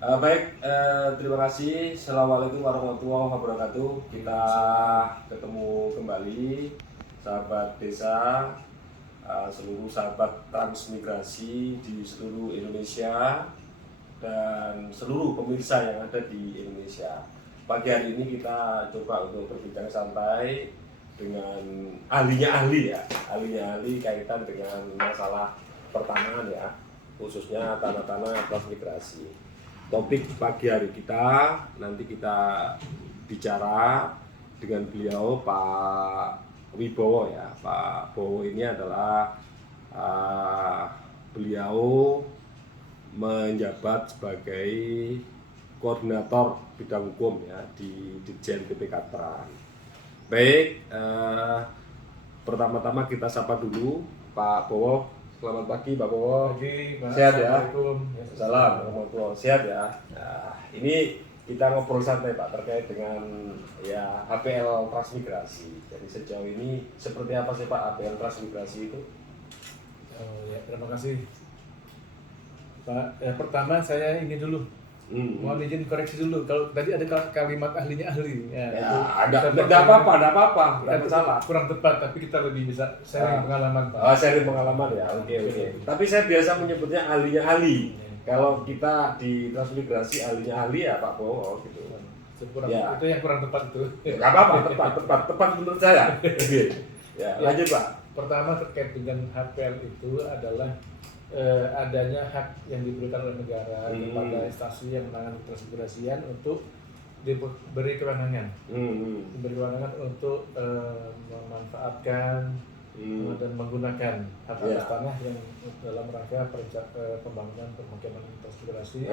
Terima kasih. Assalamualaikum warahmatullahi wabarakatuh. Kita ketemu kembali, sahabat desa, seluruh sahabat transmigrasi di seluruh Indonesia dan seluruh pemirsa yang ada di Indonesia. Pagi hari ini kita coba untuk berbincang santai dengan ahlinya ahli kaitan dengan masalah pertanahan ya, khususnya tanah-tanah transmigrasi. Topik pagi hari kita nanti kita bicara dengan beliau Pak Wibowo ya. Pak Bowo ini adalah beliau menjabat sebagai koordinator bidang hukum ya di Ditjen PP Katran. Baik, pertama-tama kita sapa dulu Pak Bowo. Selamat pagi Pak Bowo. Pagi, Mas. Sehat ya? Assalamualaikum. Assalamualaikum. Sehat ya. Nah, ini kita ngobrol santai Pak terkait dengan ya HPL transmigrasi. Jadi sejauh ini seperti apa sih Pak HPL transmigrasi itu? Ya, terima kasih Pak. Pertama saya ini dulu mohon izin koreksi dulu. Kalau tadi ada kalimat ahlinya ahli. Ya, enggak apa-apa, enggak masalah. Kurang tepat, tapi kita lebih bisa sharing pengalaman Pak. Sharing pengalaman ya. Oke. Tapi saya biasa menyebutnya ahlinya ahli. Kalau kita di transmigrasi ahlinya ahli ya Pak Bowo gitu. Ya. Itu yang kurang tepat itu. Enggak apa-apa, tepat menurut saya. Ya, lanjut Pak. Pertama terkait dengan HPL itu adalah adanya hak yang diberikan oleh negara kepada instansi yang menangani transmigrasian untuk diberi kewenangan, diberi kewenangan untuk memanfaatkan dan menggunakan hak atas tanah yang dalam rangka pembangunan permukiman transmigrasi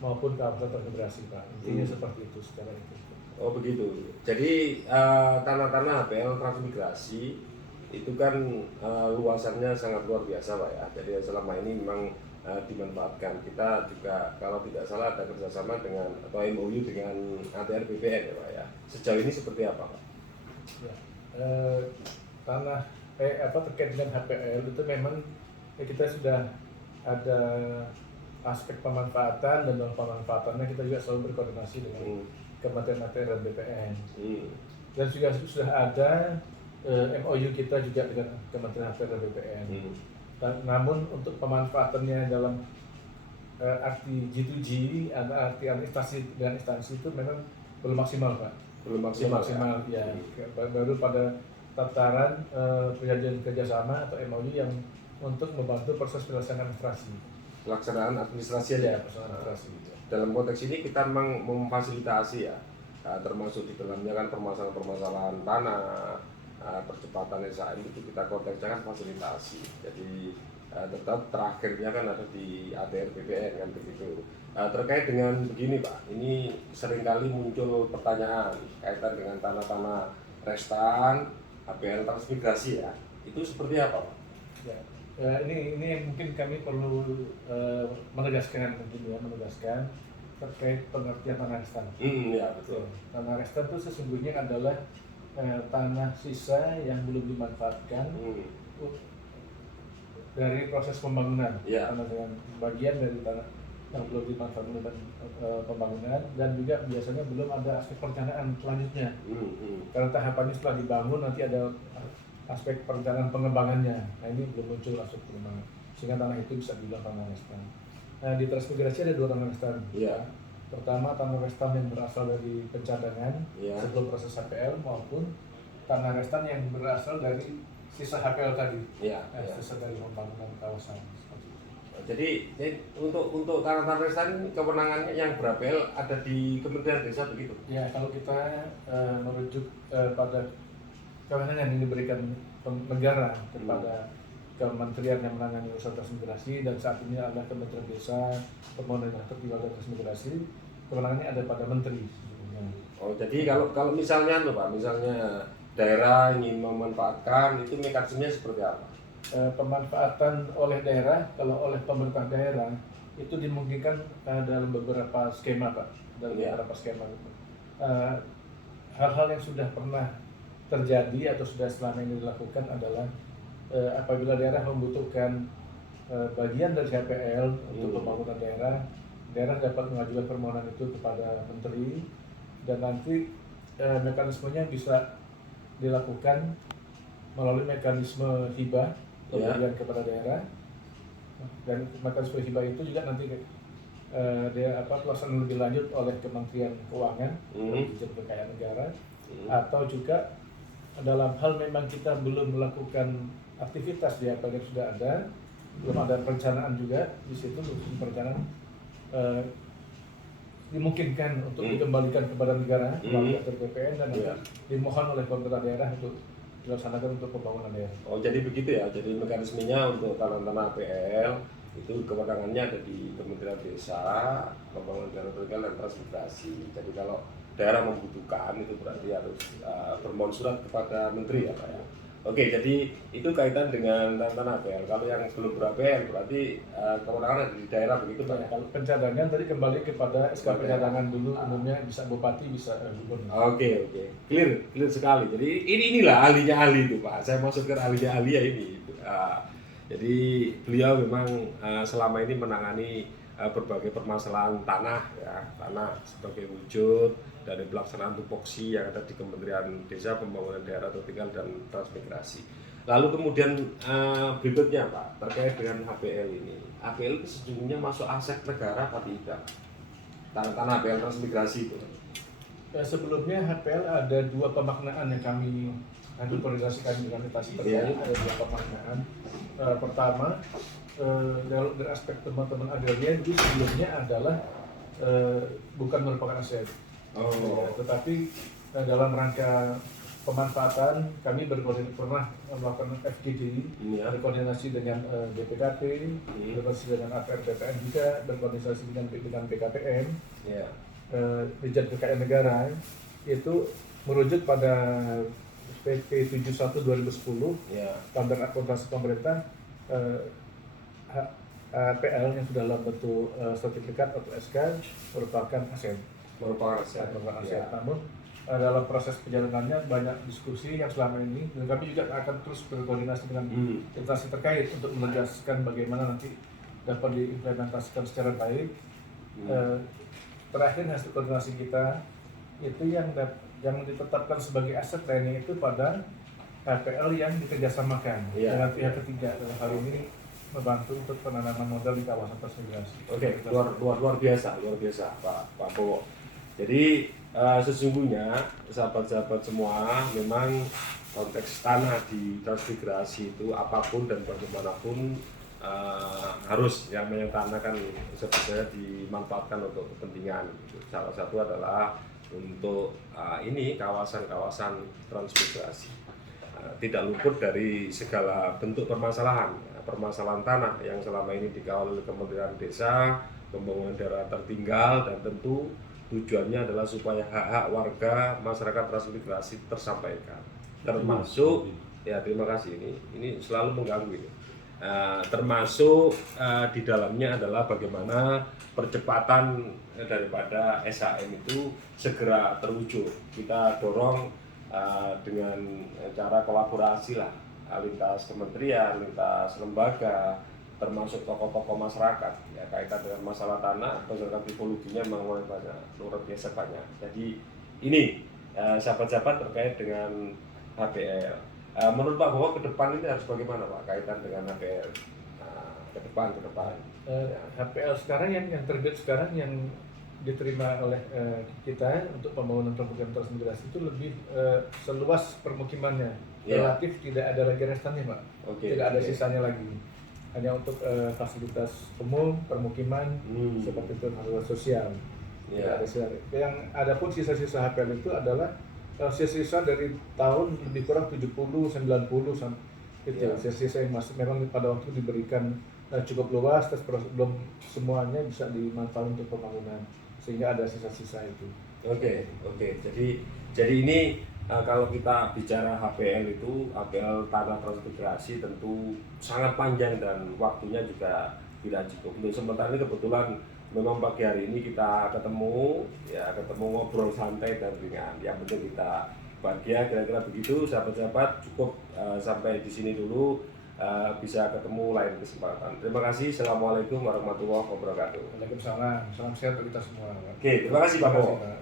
maupun kawasan transmigrasi Pak. Intinya seperti itu secara itu. Oh begitu. Jadi tanah-tanah HPL transmigrasi itu kan luasannya sangat luar biasa Pak ya. Jadi selama ini memang dimanfaatkan. Kita juga kalau tidak salah ada kerjasama dengan atau MOU dengan ATR BPN ya Pak ya. Sejauh ini seperti apa Pak? Ya, tanah terkait dengan HPL itu memang kita sudah ada aspek pemanfaatan dan non pemanfaatannya kita juga selalu berkoordinasi dengan Kementerian ATR dan BPN. Dan juga sudah ada MOU kita juga dengan Kementerian ATR dan BPN. Namun untuk pemanfaatannya dalam arti G2G, artian instansi dan instansi itu memang belum maksimal Pak. Belum maksimal ya. Baru pada tataran perjanjian kerjasama atau MOU yang untuk membantu proses penyelesaian administrasi. Pelaksanaan administrasi aja. Dalam konteks ini kita memang memfasilitasi ya, termasuk di dalamnya kan permasalahan-permasalahan tanah, percepatan SAM itu kita konteksnya kan fasilitasi. Jadi tetap terakhirnya kan ada di ATR BPN kan begitu. Terkait dengan begini Pak, ini seringkali muncul pertanyaan kaitan dengan tanah-tanah restan, HPL transmigrasi ya. Itu seperti apa Pak? Ya, ini mungkin kami perlu menegaskan terkait pengertian tanah restan. Ya betul. Tanah restan itu sesungguhnya adalah tanah sisa yang belum dimanfaatkan dari proses pembangunan, karena dengan bagian dari tanah yang belum dimanfaatkan dan pembangunan, dan juga biasanya belum ada aspek perencanaan selanjutnya. Karena tahapannya setelah dibangun nanti ada aspek perencanaan pengembangannya. Nah ini belum muncul aspek pengembangan, sehingga tanah itu bisa dibilang tanah restan. Nah di transmigrasi ada dua tanah restan. Pertama tanah restan yang berasal dari pencadangan sebelum proses HPL, maupun tanah restan yang berasal dari sisa HPL tadi, sisa dari pembangunan kawasan. Jadi untuk tanah-tanah restan kewenangannya yang berapel ada di Kementerian Desa begitu? Ya, kalau kita merujuk pada kewenangan yang diberikan negara kepada kementerian yang menangani urusan transmigrasi, dan saat ini adalah Kementerian Desa, Pembangunan Tertinggal dan Transmigrasi, kewenangannya ada pada menteri. Oh, jadi kalau misalnya Pak, misalnya daerah ingin memanfaatkan, itu mekanismenya seperti apa? Pemanfaatan oleh daerah, kalau oleh pemerintah daerah itu dimungkinkan dalam beberapa skema Pak, beberapa skema. Hal-hal yang sudah pernah terjadi atau sudah selama ini dilakukan adalah apabila daerah membutuhkan bagian dari HPL untuk pembangunan daerah daerah dapat mengajukan permohonan itu kepada menteri, dan nanti mekanismenya bisa dilakukan melalui mekanisme hibah pemberian kepada daerah, dan mekanisme hibah itu juga nanti pelaksanaan lebih lanjut oleh Kementerian Keuangan, Dirjen Kekayaan Negara, atau juga dalam hal memang kita belum melakukan aktivitas di APL yang sudah ada, belum ada perencanaan juga di situ, belum perencanaan dimungkinkan untuk dikembalikan kepada negara melalui BPN, dan dimohon oleh pemerintah daerah untuk dilaksanakan untuk pembangunan daerah. Oh, jadi begitu ya. Jadi mekanismenya untuk tanah-tanah APL itu kewenangannya ada di Kementerian Desa, Pembangunan Daerah Tertinggal dan Transmigrasi. Jadi kalau daerah membutuhkan itu berarti harus bermohon surat kepada menteri ya Pak ya. Oke, jadi itu kaitan dengan tanah APL. Kalau yang belum ber-APL berarti kewenangan ada di daerah begitu Pak ya. Kalau pencadangan tadi kembali kepada SK pencadangan dulu, umumnya bisa bupati, bisa gubernur. Oke, clear sekali. Jadi inilah ahlinya ahli itu Pak. Saya maksudkan ahlinya ahli ya ini. Jadi beliau memang selama ini menangani berbagai permasalahan tanah ya, tanah sebagai wujud dari pelaksanaan tupoksi yang ada di Kementerian Desa, Pembangunan Daerah Tertinggal dan Transmigrasi. Lalu kemudian berikutnya Pak, terkait dengan HPL ini. HPL itu sesungguhnya masuk aset negara atau tidak? Tanah HPL transmigrasi itu. Sebelumnya HPL ada dua pemaknaan yang kami koordinasi dengan instansi terkait, ada dua pemaknaan. Pertama, dari aspek teman-teman agrarian itu sebelumnya adalah bukan merupakan aset. Tetapi dalam rangka pemanfaatan kami pernah melakukan FGD, berkoordinasi dengan BPKP, berkoordinasi dengan APR BPN, juga berkoordinasi dengan BKPM, Dirjen Kekayaan Negara. Itu merujuk pada PP 71 2010 tentang akuntansi pemerintah. PL yang sudah dalam bentuk sertifikat atau SK merupakan aset. Namun dalam proses perjalanannya banyak diskusi yang selama ini, dan kami juga akan terus berkoordinasi dengan instansi terkait untuk menegaskan bagaimana nanti dapat diimplementasikan secara baik. Terakhir hasil koordinasi kita itu yang ditetapkan sebagai aset lainnya itu pada HPL yang dikerjasamakan dengan pihak ketiga, dalam hal ini membantu untuk penanaman modal di kawasan transmigrasi. Oke, luar biasa Pak Bowo. Jadi sesungguhnya sahabat-sahabat semua, memang konteks tanah di transmigrasi itu apapun dan bagaimanapun harus yang tanah kan sebetulnya dimanfaatkan untuk kepentingan. Salah satu adalah untuk ini kawasan-kawasan transmigrasi. Tidak luput dari segala bentuk permasalahan tanah yang selama ini dikawal oleh Kementerian Desa, Pembangunan Daerah Tertinggal, dan tentu tujuannya adalah supaya hak-hak warga masyarakat transmigrasi tersampaikan, termasuk terima kasih, ini selalu mengganggu ini. Termasuk di dalamnya adalah bagaimana percepatan daripada SHM itu segera terwujud. Kita dorong dengan cara kolaborasi lah, lintas kementerian, lintas lembaga, termasuk tokoh-tokoh masyarakat ya, kaitan dengan masalah tanah. Berdasarkan tipologinya memang luar biasa banyak. Jadi ini sahabat-sahabat terkait dengan HPL. Menurut Pak Bowo ke depan ini harus bagaimana Pak kaitan dengan HPL ke depan? HPL sekarang yang terbit sekarang yang diterima oleh kita untuk pembangunan permukiman transmigrasi itu lebih seluas permukimannya, relatif tidak ada lagi restannya Pak, tidak ada sisanya lagi, hanya untuk fasilitas umum, permukiman, seperti itu, fasilitas sosial. Yang ada pun sisa-sisa HPL itu adalah sisa-sisa dari tahun lebih kurang 70-90 itu, sisa-sisa yang masih memang pada waktu diberikan cukup luas, belum semuanya bisa dimanfaatkan untuk pembangunan, sehingga ada sisa-sisa itu. Oke. Jadi ini kalau kita bicara HPL itu, HPL tanah transmigrasi tentu sangat panjang dan waktunya juga tidak cukup. Untuk sementara ini kebetulan memang pagi hari ini kita ketemu ngobrol santai dan ringan. Yang penting kita bahagia, kira-kira begitu sahabat-sahabat. Cukup sampai di sini dulu. bisa ketemu lain kesempatan. Terima kasih. Assalamualaikum warahmatullahi wabarakatuh. Waalaikumsalam. Salam sehat bagi kita semua. Oke, terima kasih Pak Terima Bo. kasih, Pak.